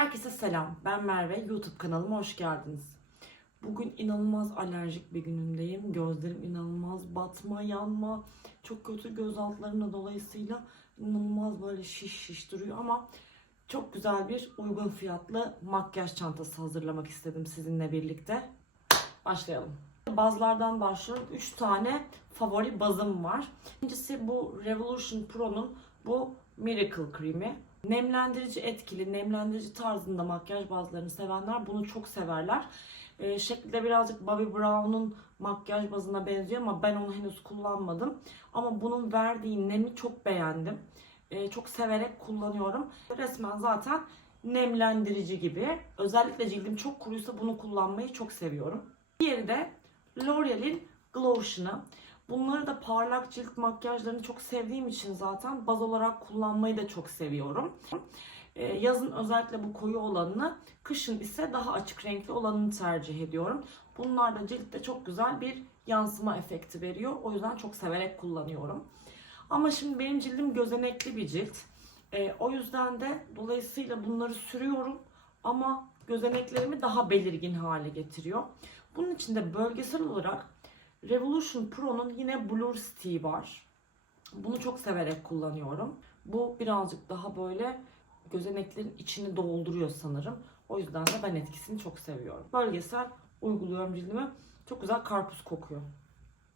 Herkese selam. Ben Merve. YouTube kanalıma hoş geldiniz. Bugün inanılmaz alerjik bir günümdeyim. Gözlerim inanılmaz batma, yanma, çok kötü göz altlarına dolayısıyla inanılmaz böyle şiş şiş duruyor ama çok güzel bir uygun fiyatlı makyaj çantası hazırlamak istedim sizinle birlikte. Başlayalım. Bazlardan başlıyorum. 3 tane favori bazım var. İkincisi bu Revolution Pro'nun bu Miracle kremi. Nemlendirici etkili, nemlendirici tarzında makyaj bazlarını sevenler bunu çok severler. Ee, şekli de birazcık Bobbi Brown'un makyaj bazına benziyor ama ben onu henüz kullanmadım. Ama bunun verdiği nemi çok beğendim. Ee, çok severek kullanıyorum. Resmen zaten nemlendirici gibi. Özellikle cildim çok kuruysa bunu kullanmayı çok seviyorum. Diğeri de L'Oreal'in Glotion'ı. Bunları da parlak cilt makyajlarını çok sevdiğim için zaten baz olarak kullanmayı da çok seviyorum. Ee, yazın özellikle bu koyu olanını, kışın ise daha açık renkli olanını tercih ediyorum. Bunlar da ciltte çok güzel bir yansıma efekti veriyor. O yüzden çok severek kullanıyorum. Ama şimdi benim cildim gözenekli bir cilt. Ee, o yüzden de dolayısıyla bunları sürüyorum ama gözeneklerimi daha belirgin hale getiriyor. Bunun için de bölgesel olarak Revolution Pro'nun yine Blur Stick'i var. Bunu çok severek kullanıyorum. Bu birazcık daha böyle gözeneklerin içini dolduruyor sanırım. O yüzden de ben etkisini çok seviyorum. Bölgesel uyguluyorum cildime. Çok güzel karpuz kokuyor.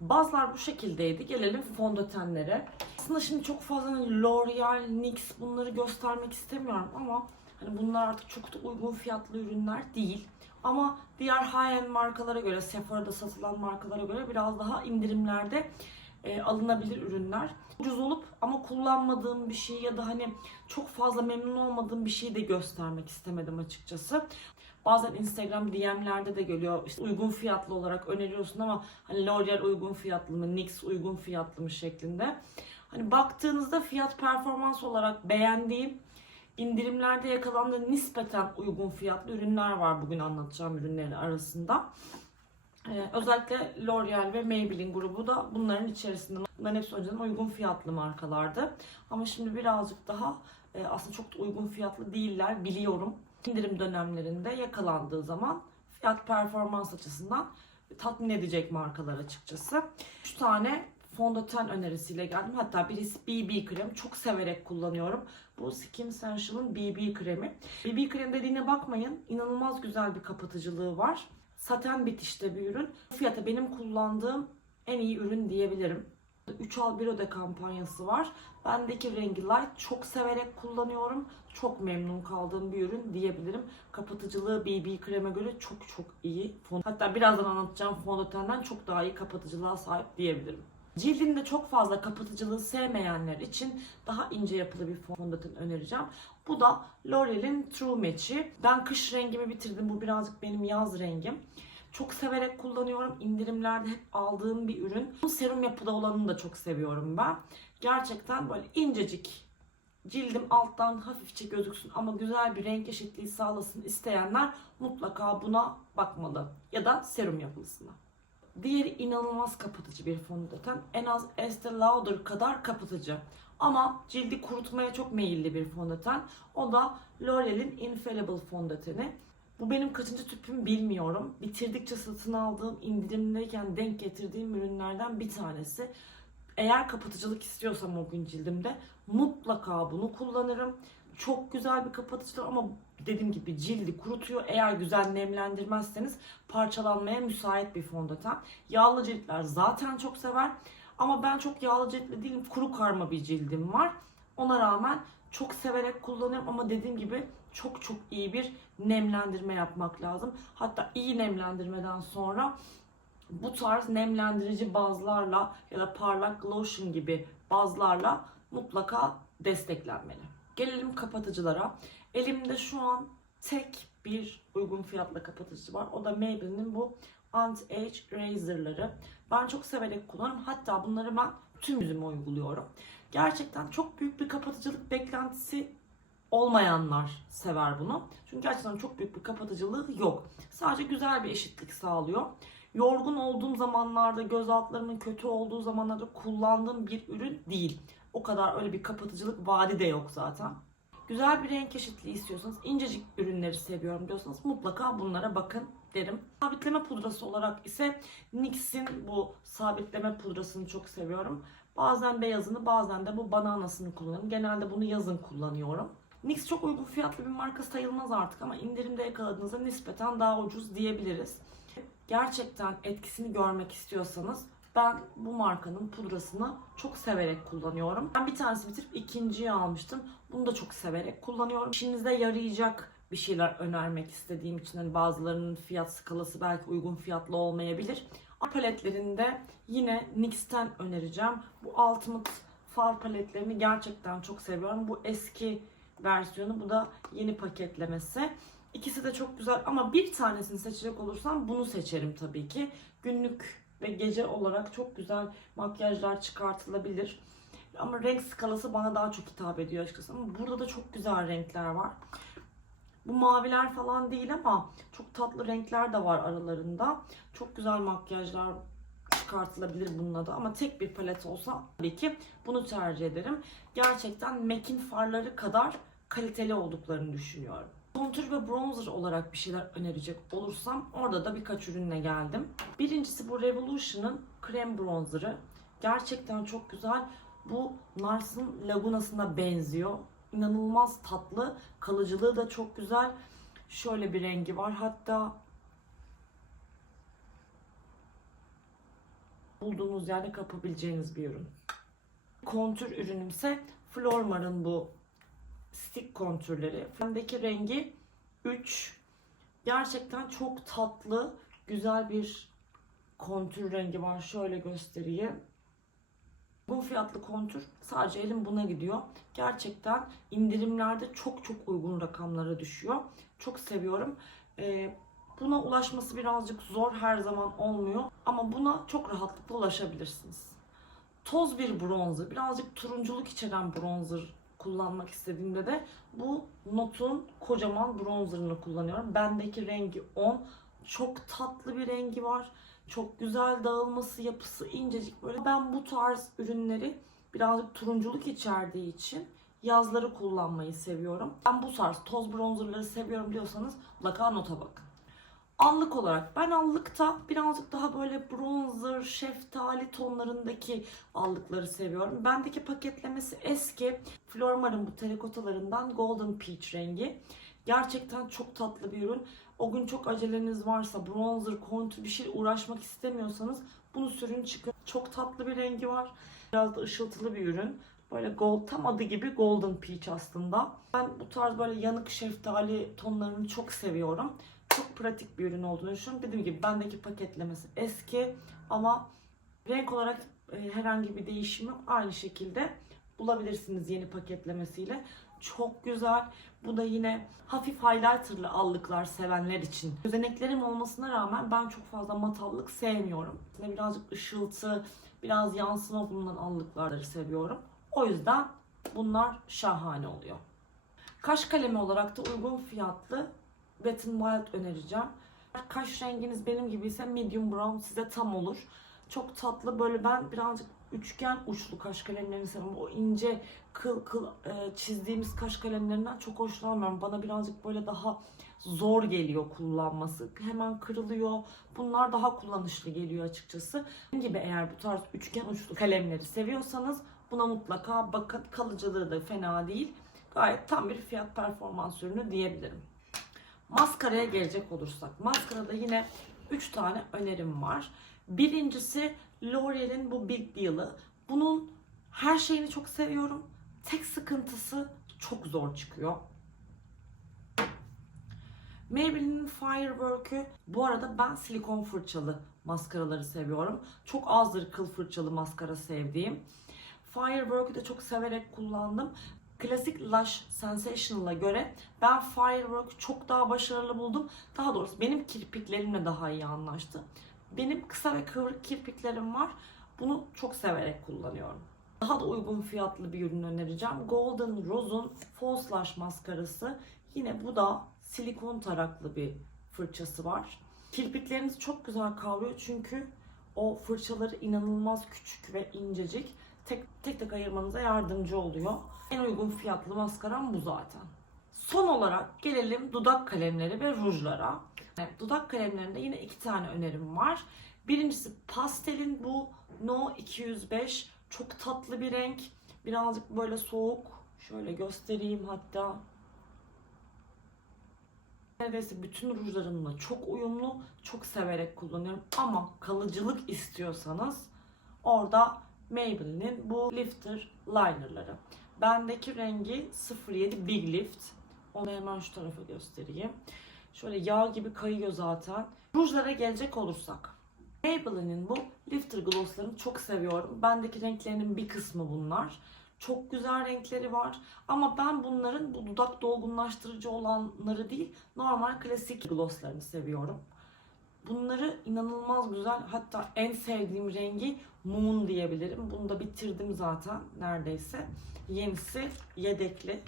Bazılar bu şekildeydi. Gelelim fondötenlere. Aslında şimdi çok fazla hani L'Oreal, NYX bunları göstermek istemiyorum ama hani bunlar artık çok da uygun fiyatlı ürünler değil. Ama diğer high-end markalara göre, Sephora'da satılan markalara göre biraz daha indirimlerde e, alınabilir ürünler. Ucuz olup ama kullanmadığım bir şey ya da hani çok fazla memnun olmadığım bir şeyi de göstermek istemedim açıkçası. Bazen Instagram DM'lerde de geliyor işte uygun fiyatlı olarak öneriyorsun ama hani L'Oreal uygun fiyatlı mı, NYX uygun fiyatlı mı şeklinde. Hani baktığınızda fiyat performans olarak beğendiğim indirimlerde yakalandığı nispeten uygun fiyatlı ürünler var bugün anlatacağım ürünlerin arasında. Ee, özellikle L'Oreal ve Maybelline grubu da bunların içerisinde. Bunların hepsi önceden uygun fiyatlı markalardı. Ama şimdi birazcık daha e, aslında çok da uygun fiyatlı değiller biliyorum. İndirim dönemlerinde yakalandığı zaman fiyat performans açısından tatmin edecek markalar açıkçası. 3 tane fondöten önerisiyle geldim. Hatta birisi BB krem. Çok severek kullanıyorum. Bu Skin Essential'ın BB kremi. BB krem dediğine bakmayın. İnanılmaz güzel bir kapatıcılığı var. Saten bitişte bir ürün. Fiyata benim kullandığım en iyi ürün diyebilirim. 3 al 1 öde kampanyası var. Bendeki rengi light çok severek kullanıyorum. Çok memnun kaldığım bir ürün diyebilirim. Kapatıcılığı BB kreme göre çok çok iyi. Hatta birazdan anlatacağım fondötenden çok daha iyi kapatıcılığa sahip diyebilirim. Cildinde çok fazla kapatıcılığı sevmeyenler için daha ince yapılı bir fondöten önereceğim. Bu da L'Oreal'in True Match'i. Ben kış rengimi bitirdim. Bu birazcık benim yaz rengim. Çok severek kullanıyorum. İndirimlerde hep aldığım bir ürün. Bu serum yapıda olanını da çok seviyorum ben. Gerçekten böyle incecik cildim alttan hafifçe gözüksün ama güzel bir renk eşitliği sağlasın isteyenler mutlaka buna bakmalı. Ya da serum yapılısına. Diğeri inanılmaz kapatıcı bir fondöten. En az Estee Lauder kadar kapatıcı. Ama cildi kurutmaya çok meyilli bir fondöten. O da L'Oreal'in Infallible fondöteni. Bu benim kaçıncı tüpüm bilmiyorum. Bitirdikçe satın aldığım, indirimdeyken denk getirdiğim ürünlerden bir tanesi. Eğer kapatıcılık istiyorsam o gün cildimde mutlaka bunu kullanırım. Çok güzel bir kapatıcıdır ama dediğim gibi cildi kurutuyor. Eğer güzel nemlendirmezseniz parçalanmaya müsait bir fondöten. Yağlı ciltler zaten çok sever. Ama ben çok yağlı ciltli değilim. Kuru karma bir cildim var. Ona rağmen çok severek kullanıyorum ama dediğim gibi çok çok iyi bir nemlendirme yapmak lazım. Hatta iyi nemlendirmeden sonra bu tarz nemlendirici bazlarla ya da parlak lotion gibi bazlarla mutlaka desteklenmeli. Gelelim kapatıcılara. Elimde şu an tek bir uygun fiyatla kapatıcı var. O da Maybelline'in bu Anti-Age Razor'ları. Ben çok severek kullanıyorum. Hatta bunları ben tüm yüzüme uyguluyorum. Gerçekten çok büyük bir kapatıcılık beklentisi olmayanlar sever bunu. Çünkü gerçekten çok büyük bir kapatıcılığı yok. Sadece güzel bir eşitlik sağlıyor. Yorgun olduğum zamanlarda, göz altlarımın kötü olduğu zamanlarda kullandığım bir ürün değil. O kadar öyle bir kapatıcılık vaadi de yok zaten. güzel bir renk eşitliği istiyorsanız, incecik ürünleri seviyorum diyorsanız mutlaka bunlara bakın derim. Sabitleme pudrası olarak ise NYX'in bu sabitleme pudrasını çok seviyorum. Bazen beyazını bazen de bu bananasını kullanıyorum. Genelde bunu yazın kullanıyorum. NYX çok uygun fiyatlı bir marka sayılmaz artık ama indirimde yakaladığınızda nispeten daha ucuz diyebiliriz. Gerçekten etkisini görmek istiyorsanız ben bu markanın pudrasını çok severek kullanıyorum. Ben bir tanesi bitirip ikinciyi almıştım. Bunu da çok severek kullanıyorum. İşinize yarayacak bir şeyler önermek istediğim için hani bazılarının fiyat skalası belki uygun fiyatlı olmayabilir. Paletlerinde yine NYX'ten önereceğim. Bu Ultimate far paletlerini gerçekten çok seviyorum. Bu eski versiyonu, bu da yeni paketlemesi. İkisi de çok güzel ama bir tanesini seçecek olursam bunu seçerim tabii ki. Günlük ve gece olarak çok güzel makyajlar çıkartılabilir. Ama renk skalası bana daha çok hitap ediyor açıkçası. Ama burada da çok güzel renkler var. Bu maviler falan değil ama çok tatlı renkler de var aralarında. Çok güzel makyajlar çıkartılabilir bununla da ama tek bir palet olsa tabii ki bunu tercih ederim. Gerçekten MAC'in farları kadar kaliteli olduklarını düşünüyorum. Kontür ve bronzer olarak bir şeyler önerecek olursam orada da birkaç ürünle geldim. Birincisi bu Revolution'ın krem bronzerı. Gerçekten çok güzel. Bu Nars'ın Laguna'sına benziyor. İnanılmaz tatlı. Kalıcılığı da çok güzel. Şöyle bir rengi var. Hatta bulduğunuz yerde kapabileceğiniz bir ürün. Kontür ürünümse Flormar'ın bu stick kontürleri. Bendeki rengi 3. Gerçekten çok tatlı, güzel bir kontür rengi var. Şöyle göstereyim. Bu fiyatlı kontür sadece elim buna gidiyor. Gerçekten indirimlerde çok çok uygun rakamlara düşüyor. Çok seviyorum. Ee, buna ulaşması birazcık zor her zaman olmuyor. Ama buna çok rahatlıkla ulaşabilirsiniz. Toz bir bronzer, birazcık turunculuk içeren bronzer kullanmak istediğimde de bu Not'un kocaman bronzerını kullanıyorum. Bendeki rengi 10. Çok tatlı bir rengi var. Çok güzel dağılması, yapısı incecik böyle. Ben bu tarz ürünleri birazcık turunculuk içerdiği için yazları kullanmayı seviyorum. Ben bu tarz toz bronzerları seviyorum diyorsanız mutlaka Not'a bakın. Allık olarak ben allıkta birazcık daha böyle bronzer, şeftali tonlarındaki allıkları seviyorum. Bendeki paketlemesi eski. Flormar'ın bu terikotalarından Golden Peach rengi. Gerçekten çok tatlı bir ürün. O gün çok aceleniz varsa bronzer, kontür bir şey uğraşmak istemiyorsanız bunu sürün çıkın. Çok tatlı bir rengi var. Biraz da ışıltılı bir ürün. Böyle gold tam adı gibi golden peach aslında. Ben bu tarz böyle yanık şeftali tonlarını çok seviyorum. Çok pratik bir ürün olduğunu düşünüyorum. Dediğim gibi bendeki paketlemesi eski ama renk olarak e, herhangi bir değişim yok. Aynı şekilde bulabilirsiniz yeni paketlemesiyle. Çok güzel. Bu da yine hafif highlighterlı allıklar sevenler için. Gözeneklerim olmasına rağmen ben çok fazla mat allık sevmiyorum. Birazcık ışıltı, biraz yansıma bulunan allıkları seviyorum. O yüzden bunlar şahane oluyor. Kaş kalemi olarak da uygun fiyatlı Wet n Wild önereceğim. Kaş renginiz benim gibi ise medium brown size tam olur. Çok tatlı böyle ben birazcık üçgen uçlu kaş kalemlerini seviyorum. O ince kıl kıl e, çizdiğimiz kaş kalemlerinden çok hoşlanmıyorum. Bana birazcık böyle daha zor geliyor kullanması. Hemen kırılıyor. Bunlar daha kullanışlı geliyor açıkçası. Benim gibi eğer bu tarz üçgen uçlu kalemleri seviyorsanız buna mutlaka bakın. Kalıcılığı da fena değil. Gayet tam bir fiyat performans ürünü diyebilirim. Maskaraya gelecek olursak. Maskarada yine 3 tane önerim var. Birincisi L'Oreal'in bu Big Deal'ı. Bunun her şeyini çok seviyorum. Tek sıkıntısı çok zor çıkıyor. Maybelline'in Firework'ü. Bu arada ben silikon fırçalı maskaraları seviyorum. Çok azdır kıl fırçalı maskara sevdiğim. Firework'ü de çok severek kullandım. Klasik Lush Sensational'a göre ben Firework çok daha başarılı buldum. Daha doğrusu benim kirpiklerimle daha iyi anlaştı. Benim kısa ve kıvrık kirpiklerim var. Bunu çok severek kullanıyorum. Daha da uygun fiyatlı bir ürün önereceğim. Golden Rose'un False Lash maskarası. Yine bu da silikon taraklı bir fırçası var. Kirpiklerinizi çok güzel kavruyor çünkü o fırçaları inanılmaz küçük ve incecik. Tek tek, tek ayırmanıza yardımcı oluyor. En uygun fiyatlı maskaram bu zaten. Son olarak gelelim dudak kalemleri ve rujlara. Evet, dudak kalemlerinde yine iki tane önerim var. Birincisi pastelin bu No 205 çok tatlı bir renk. Birazcık böyle soğuk. Şöyle göstereyim hatta. Neredeyse bütün rujlarımla çok uyumlu. Çok severek kullanıyorum. Ama kalıcılık istiyorsanız orada Maybelline'in bu Lifter Liner'ları. Bendeki rengi 07 Big Lift. Onu hemen şu tarafa göstereyim. Şöyle yağ gibi kayıyor zaten. Rujlara gelecek olursak. Maybelline'in bu Lifter Gloss'larını çok seviyorum. Bendeki renklerinin bir kısmı bunlar. Çok güzel renkleri var. Ama ben bunların bu dudak dolgunlaştırıcı olanları değil, normal klasik glosslarını seviyorum. Bunları inanılmaz güzel. Hatta en sevdiğim rengi Moon diyebilirim. Bunu da bitirdim zaten neredeyse. Yenisi yedekli.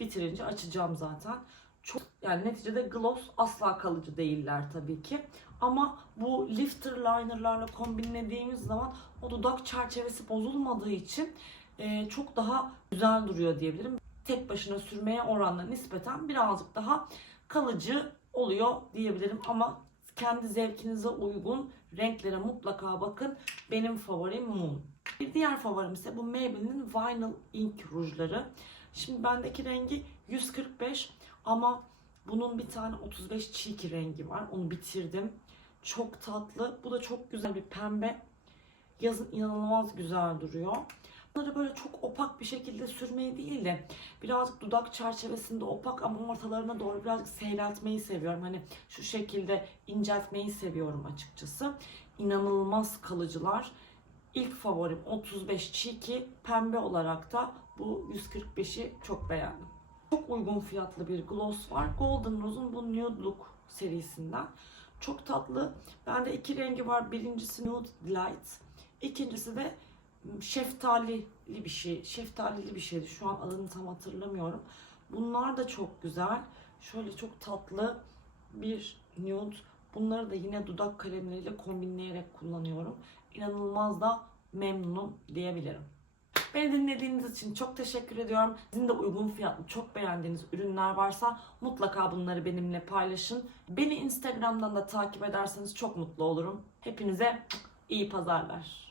Bitirince açacağım zaten. Çok yani neticede gloss asla kalıcı değiller tabii ki. Ama bu lifter linerlarla kombinlediğimiz zaman o dudak çerçevesi bozulmadığı için e, çok daha güzel duruyor diyebilirim. Tek başına sürmeye oranla nispeten birazcık daha kalıcı oluyor diyebilirim ama kendi zevkinize uygun renklere mutlaka bakın. Benim favorim Moon. Bir diğer favorim ise bu Maybelline'in Vinyl Ink rujları. Şimdi bendeki rengi 145 ama bunun bir tane 35 çiki rengi var. Onu bitirdim. Çok tatlı. Bu da çok güzel bir pembe. Yazın inanılmaz güzel duruyor. Bunları böyle çok opak bir şekilde sürmeyi değil de birazcık dudak çerçevesinde opak ama ortalarına doğru birazcık seyreltmeyi seviyorum. Hani şu şekilde inceltmeyi seviyorum açıkçası. İnanılmaz kalıcılar. İlk favorim 35 çiki. Pembe olarak da bu 145'i çok beğendim. Çok uygun fiyatlı bir gloss var. Golden Rose'un bu Nude Look serisinden. Çok tatlı. Bende iki rengi var. Birincisi Nude Delight. İkincisi de şeftalili bir şey. Şeftalili bir şeydi. Şu an adını tam hatırlamıyorum. Bunlar da çok güzel. Şöyle çok tatlı bir nude. Bunları da yine dudak kalemleriyle kombinleyerek kullanıyorum. İnanılmaz da memnunum diyebilirim. Beni dinlediğiniz için çok teşekkür ediyorum. Sizin de uygun fiyatlı, çok beğendiğiniz ürünler varsa mutlaka bunları benimle paylaşın. Beni Instagram'dan da takip ederseniz çok mutlu olurum. Hepinize iyi pazarlar.